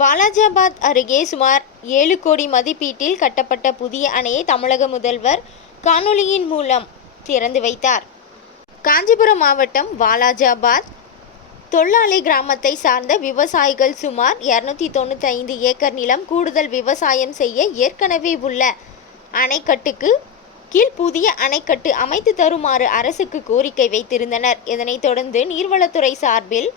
வாலாஜாபாத் அருகே சுமார் ஏழு கோடி மதிப்பீட்டில் கட்டப்பட்ட புதிய அணையை தமிழக முதல்வர் காணொலியின் மூலம் திறந்து வைத்தார். காஞ்சிபுரம் மாவட்டம் வாலாஜாபாத் தொல்லாலை கிராமத்தை சார்ந்த விவசாயிகள் சுமார் இரநூத்தி தொண்ணூற்றி ஐந்து ஏக்கர் நிலம் கூடுதல் விவசாயம் செய்ய ஏற்கனவே உள்ள அணைக்கட்டுக்கு கீழ் புதிய அணைக்கட்டு அமைத்து தருமாறு அரசுக்கு கோரிக்கை வைத்திருந்தனர். இதனைத் தொடர்ந்து நீர்வளத்துறை சார்பில்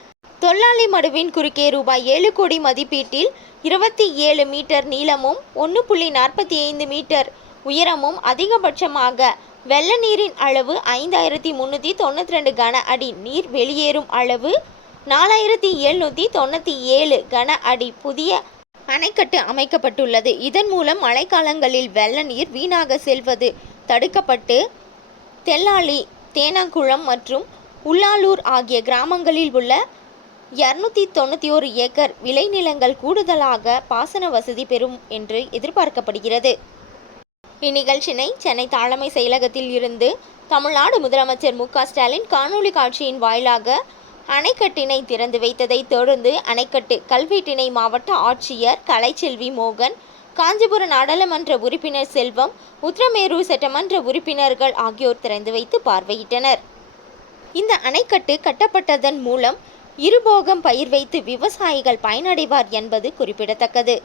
தொல்லாளி மடுவின் குறுக்கே ரூபாய் ஏழு கோடி மதிப்பீட்டில் இருபத்தி ஏழு மீட்டர் நீளமும் ஒன்று புள்ளி நாற்பத்தி ஐந்து மீட்டர் உயரமும் அதிகபட்சமாக வெள்ள நீரின் அளவு ஐந்தாயிரத்தி முந்நூற்றி தொண்ணூற்றி ரெண்டு கன அடி நீர் வெளியேறும் அளவு நாலாயிரத்தி எழுநூற்றி தொண்ணூற்றி ஏழு கன அடி புதிய அணைக்கட்டு அமைக்கப்பட்டுள்ளது. இதன் மூலம் மழைக்காலங்களில் வெள்ள நீர் வீணாக செல்வது தடுக்கப்பட்டு தெல்லாளி தேனாங்குளம் மற்றும் உள்ளாலூர் ஆகிய கிராமங்களில் உள்ள இரநூத்தி தொண்ணூற்றி ஒரு ஏக்கர் விளைநிலங்கள் கூடுதலாக பாசன வசதி பெறும் என்று எதிர்பார்க்கப்படுகிறது. இந்நிகழ்ச்சினை சென்னை தலைமை செயலகத்தில் இருந்து தமிழ்நாடு முதலமைச்சர் மு ஸ்டாலின் காணொலி காட்சியின் வாயிலாக அணைக்கட்டினை திறந்து வைத்ததைத் தொடர்ந்து அணைக்கட்டு கல்வீட்டினை மாவட்ட ஆட்சியர் கலைச்செல்வி மோகன் காஞ்சிபுரம் நாடாளுமன்ற உறுப்பினர் செல்வம் உத்திரமேரூர் சட்டமன்ற உறுப்பினர்கள் ஆகியோர் திறந்து வைத்து பார்வையிட்டனர். இந்த அணைக்கட்டு கட்டப்பட்டதன் மூலம் இருபோகம் பயிர் வைத்து விவசாயிகள் பயனடைவார் என்பது குறிப்பிடத்தக்கது.